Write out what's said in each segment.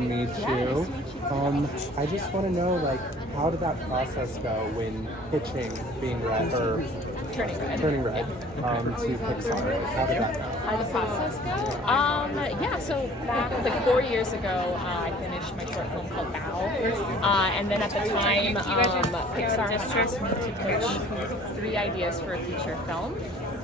meet you. I just want to know, like, how did that process go when pitching Being Red or Turning Red to Pixar? How did that go? How did the process go? Yeah, so back like 4 years ago, I finished my short film called Bow. And then at the time, Pixar had asked me to pitch 3 ideas for a feature film.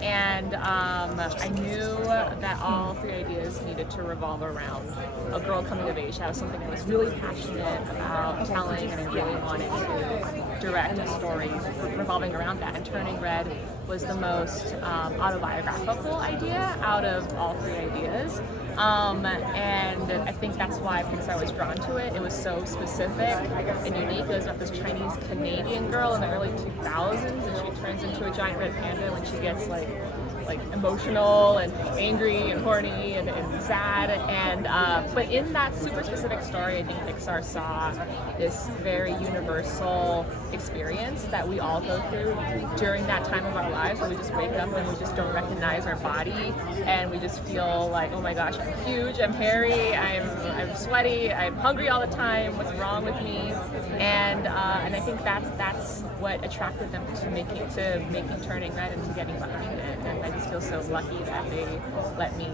And I knew that all 3 ideas needed to revolve around a girl coming of age. That was something I was really passionate about telling, and I really wanted to direct a story revolving around that. And Turning Red was the most autobiographical idea out of all 3 ideas. And I think that's why Pixar was drawn to it. It was so specific and unique. It was about this Chinese Canadian girl in the early 2000s, and she turns into a giant red panda when she gets like emotional and angry and horny and sad. And but in that super specific story, I think Pixar saw this very universal experience that we all go through during that time of our lives, where we just wake up and we just don't recognize our body, and we just feel like, oh my gosh, I'm huge, I'm hairy, I'm sweaty, I'm hungry all the time, what's wrong with me? And I think that's what attracted them to making Turning Red and to getting behind it. And I just feel so lucky that they let me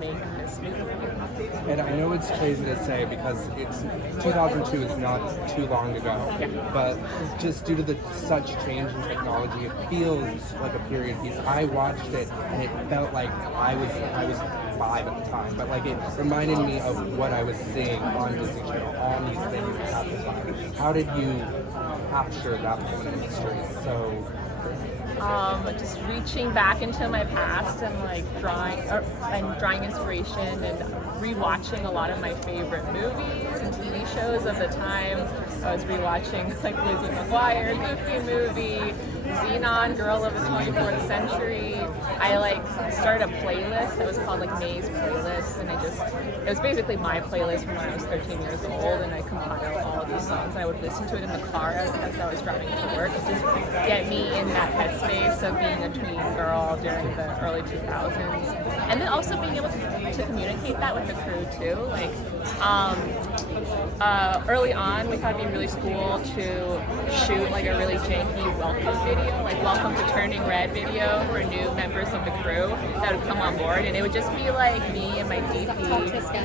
make this movie. And I know it's crazy to say because it's 2002 is not too long ago, but just due to such change in technology, it feels like a period piece. I watched it and it felt like I was 5 at the time, but like it reminded me of what I was seeing on Disney Channel, on these things at the time. How did you capture that moment in history so? Just reaching back into my past and like drawing inspiration and rewatching a lot of my favorite movies and TV shows of the time. I was rewatching like Lizzie McGuire, Goofy movie, Xenon, Girl of the 24th Century. I started a playlist that was called like May's Playlist, and it was basically my playlist from when I was 13 years old, and I compiled all of these songs. I would listen to it in the car as I was driving to work to just get me in that headspace of being a tween girl during the early 2000s, and then also being able to communicate that with the crew too. Like early on, we thought it'd be really cool to shoot like a really janky welcome video, like welcome to Turning Red video for new members of the crew that would come on board, and it would just be like me and my DP,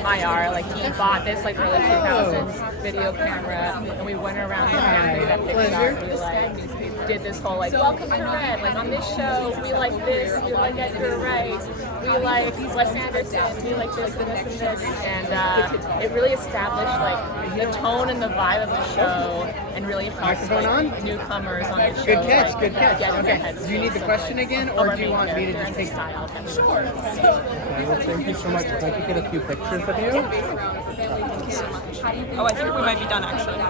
IR, like he bought this like early 2000s video camera, and we went around the family that Pixar, we like did this whole like welcome to Red, like on this show we like this, we like Edgar Wright, we like Wes Anderson, we like this and this and this, and it really established like the tone and the vibe of the show, and really helped like, newcomers on the show. Good catch, like, good catch. Okay, do you need the question again, or do you want me to just take style? Sure. Okay, well, thank you so much. If I could get a few pictures of you. Oh, I think we might be done actually.